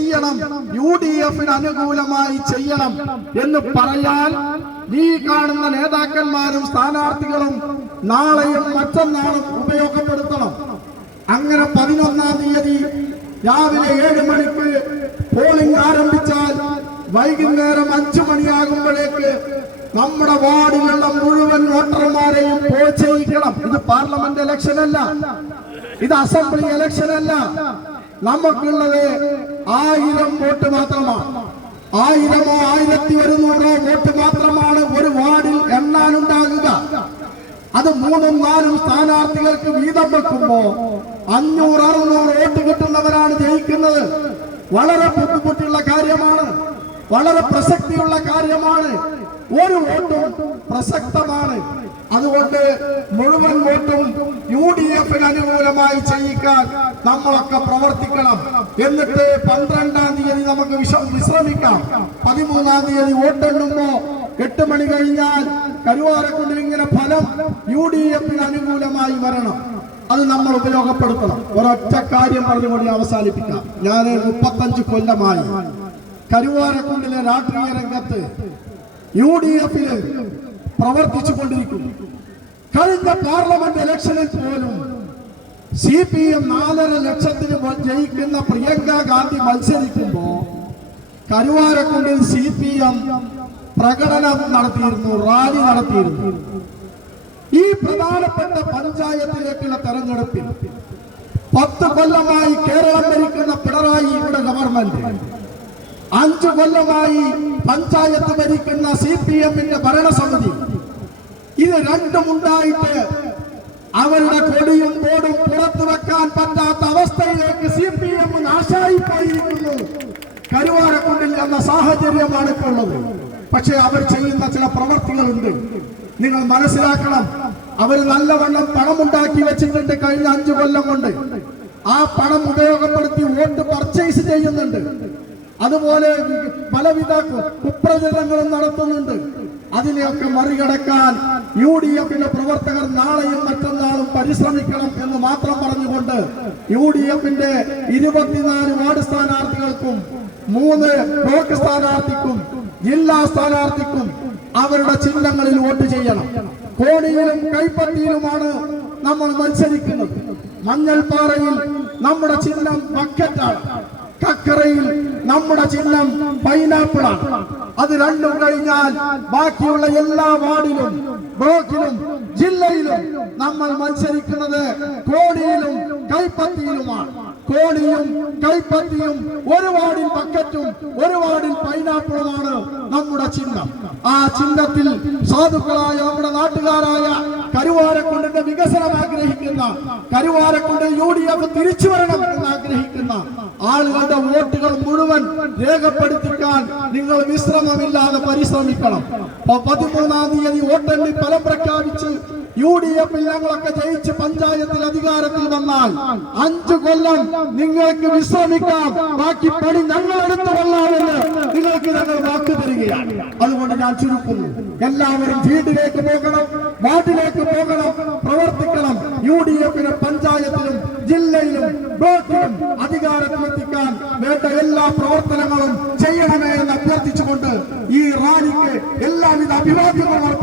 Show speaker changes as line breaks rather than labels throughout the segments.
ചെയ്യണം. U D എഫിന് അനുകൂലമായി ചെയ്യണം എന്ന് പറയാൻ ഈ കാണുന്ന നേതാക്കന്മാരും സ്ഥാനാർത്ഥികളും നാളെയും മറ്റന്നാളും ഉപയോഗപ്പെടുത്തണം. അങ്ങനെ പതിനൊന്നാം തീയതി രാവിലെ ഏഴ് മണിക്ക് പോളിംഗ് ആരംഭിച്ചാൽ വൈകുന്നേരം അഞ്ചു മണിയാകുമ്പോഴേക്ക് നമ്മുടെ വാർഡിലുള്ള മുഴുവൻ വോട്ടർമാരെയും പോൾ ഇത് പാർലമെന്റ് ഇലക്ഷൻ അല്ല. ഇത് അസംബ്ലി ഇലക്ഷൻ അല്ല. നമുക്കുള്ളത് ആയിരം വോട്ട് മാത്രമാണ് ആയിരമോ ആയിരത്തി ഒരുന്നൂറോ വോട്ട് മാത്രമാണ് ഒരു വാർഡിൽ എണ്ണാനുണ്ടാകുക അത് മൂന്നും നാലും സ്ഥാനാർത്ഥികൾക്ക് വീതം വെക്കുമ്പോ അഞ്ഞൂറ് അറുന്നൂറ് വോട്ട് കിട്ടുന്നവരാണ് ജയിക്കുന്നത്. വളരെ ബുദ്ധിമുട്ടുള്ള കാര്യമാണ്. വളരെ പ്രസക്തിയുള്ള കാര്യമാണ്. ഒരു വോട്ടും പ്രസക്തമാണ്. അതുകൊണ്ട് മുഴുവൻ വോട്ടും യു ഡി എഫിന് അനുകൂലമായി ചെയ്യിക്കാൻ നമ്മളൊക്കെ പ്രവർത്തിക്കണം. എന്നിട്ട് പന്ത്രണ്ടാം തീയതി നമുക്ക് വിശ്രമിക്കാം. പതിമൂന്നാം തീയതി വോട്ടെണ്ണുമ്പോ എട്ട് മണി കഴിഞ്ഞാൽ കരുവാരക്കുണ്ടിൽ ഇങ്ങനെ ഫലം യു ഡി എഫിന് അനുകൂലമായി വരണം. അത് നമ്മൾ ഉപയോഗപ്പെടുത്തണം. ഒരൊറ്റ കാര്യം പറഞ്ഞുകൊണ്ട് അവസാനിപ്പിക്കാം. ഞാൻ മുപ്പത്തഞ്ച് കൊല്ലമായി കരുവാരക്കുണ്ടിലെ രാഷ്ട്രീയ രംഗത്ത് യു ഡി എഫിൽ പ്രവർത്തിച്ചു കൊണ്ടിരിക്കുന്നു കഴിഞ്ഞ പാർലമെന്റ് ഇലക്ഷനിൽ പോലും സി പി എം നാലര ലക്ഷത്തിന് ജയിക്കുന്ന പ്രിയങ്ക ഗാന്ധി മത്സരിക്കുമ്പോ കരുവാരക്കുണ്ടിൽ സി പി എം പ്രകടനം നടത്തിയിരുന്നു റാലി നടത്തിയിരുന്നു. ഈ പ്രധാനപ്പെട്ട പഞ്ചായത്തിലേക്കുള്ള തെരഞ്ഞെടുപ്പിൽ പത്ത് കൊല്ലമായി കേരളം ഭരിക്കുന്ന പിണറായി പിണറായിയുടെ ഗവൺമെന്റ്. അഞ്ചു കൊല്ലമായി പഞ്ചായത്ത് ഭരിക്കുന്ന സി പി എമ്മിന്റെ ഭരണസമിതി. ഇത് രണ്ടും ഉണ്ടായിട്ട് അവരുടെ കൊടിയും കോടും പുറത്തു വെക്കാൻ പറ്റാത്ത അവസ്ഥയിലേക്ക് സി പി എം നാശായി പോയിരിക്കുന്നു കരുവാരക്കുണ്ടിൽ എന്ന സാഹചര്യമാണ് ഇപ്പോൾ ഉള്ളത്. പക്ഷെ അവർ ചെയ്യുന്ന ചില പ്രവർത്തികളുണ്ട്. നിങ്ങൾ മനസ്സിലാക്കണം അവർ നല്ലവണ്ണം പണമുണ്ടാക്കി വെച്ചിട്ടുണ്ട് കഴിഞ്ഞ അഞ്ചു കൊല്ലം കൊണ്ട്. ആ പണം ഉപയോഗപ്പെടുത്തി വോട്ട് പർച്ചേസ് ചെയ്യുന്നുണ്ട്. അതുപോലെ പലവിധ കുപ്രചരണങ്ങളും നടത്തുന്നുണ്ട്. അതിനെയൊക്കെ മറികടക്കാൻ യു ഡി എഫിന്റെ പ്രവർത്തകർ നാളെയും മറ്റന്നാളും പരിശ്രമിക്കണം എന്ന് മാത്രം പറഞ്ഞുകൊണ്ട് യു ഡി എഫിന്റെ ഇരുപത്തിനാല് വാർഡ് സ്ഥാനാർത്ഥികൾക്കും മൂന്ന് ബ്ലോക്ക് സ്ഥാനാർത്ഥിക്കും ജില്ലാ സ്ഥാനാർത്ഥിക്കും അവരുടെ ചിഹ്നങ്ങളിൽ വോട്ട് ചെയ്യണം. കോടിയിലും കൈപ്പത്തിയിലുമാണ് നമ്മൾ മത്സരിക്കുന്നത്. മഞ്ഞൾപ്പാറയിൽ നമ്മുടെ ചിഹ്നം ബക്കറ്റാണ്. കക്കറയിൽ നമ്മുടെ ചിഹ്നം പൈനാപ്പിളാണ് അത് രണ്ടും കഴിഞ്ഞാൽ ബാക്കിയുള്ള എല്ലാ വാർഡിലും ബ്ലോക്കിലും ജില്ലയിലും നമ്മൾ മത്സരിക്കുന്നത് കോടിയിലും കൈപ്പത്തിയിലുമാണ്. കോടിയും കൈപ്പത്തിയും ഒരു വാർഡിൽ പക്കറ്റും ഒരു വാർഡിൽ പൈനാപ്പിളുമാണ് നമ്മുടെ ചിഹ്നം. ആ ചിഹ്നത്തിൽ സാധുക്കളായ നമ്മുടെ നാട്ടുകാരായ കരുവാരക്കുണ്ടിന്റെ വികസനം ആഗ്രഹിക്കുന്ന കരുവാരക്കുണ്ട് യു ഡി എഫ് തിരിച്ചു വരണം എന്ന് ആഗ്രഹിക്കുന്ന ആളുകളുടെ വോട്ടുകൾ മുഴുവൻ രേഖപ്പെടുത്തിക്കാൻ നിങ്ങൾ വിശ്രമമില്ലാതെ പരിശ്രമിക്കണം. പതിമൂന്നാം തീയതി വോട്ടെണ്ണി ഫലം പ്രഖ്യാപിച്ച് യു ഡി എഫിൽ ഞങ്ങളൊക്കെ ജയിച്ച് പഞ്ചായത്തിൽ അധികാരത്തിൽ വന്നാൽ അഞ്ചു കൊല്ലം നിങ്ങൾക്ക് വിശ്രമിക്കാം. ബാക്കി പണി ഞങ്ങൾ എടുത്തു കൊള്ളാമെന്ന് നിങ്ങൾക്ക് ഞങ്ങൾ വാക്ക് തരികയാണ്. അതുകൊണ്ട് ഞാൻ ചുരുക്കുന്നു. എല്ലാവരും വീട്ടിലേക്ക് പോകണം വാർഡിലേക്ക് പോകണം പ്രവർത്തിക്കണം. യു ഡി എഫിന് പഞ്ചായത്തിലും ജില്ലയിലും ബ്ലോക്കിലും അധികാരത്തിലെത്തിക്കാൻ വേണ്ട എല്ലാ പ്രവർത്തനങ്ങളും ചെയ്യണമേ എന്ന് അഭ്യർത്ഥിച്ചുകൊണ്ട് ഈ റാലിക്ക് എല്ലാവിധ അഭിവാദ്യങ്ങളും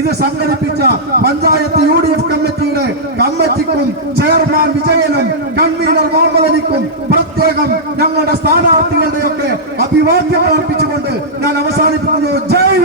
ഇത് സംഘടിപ്പിച്ച പഞ്ചായത്ത് യു ഡി എഫ് കമ്മിറ്റിയുടെ കമ്മിറ്റിക്കും ചെയർമാൻ വിജയനും കൺവീനർ മുഹമ്മദ് അലിക്കും പ്രത്യേകം ഞങ്ങളുടെ സ്ഥാനാർത്ഥികളുടെയൊക്കെ അഭിവാദ്യം അർപ്പിച്ചുകൊണ്ട് ഞാൻ അവസാനിപ്പിക്കുന്നു. ജയ്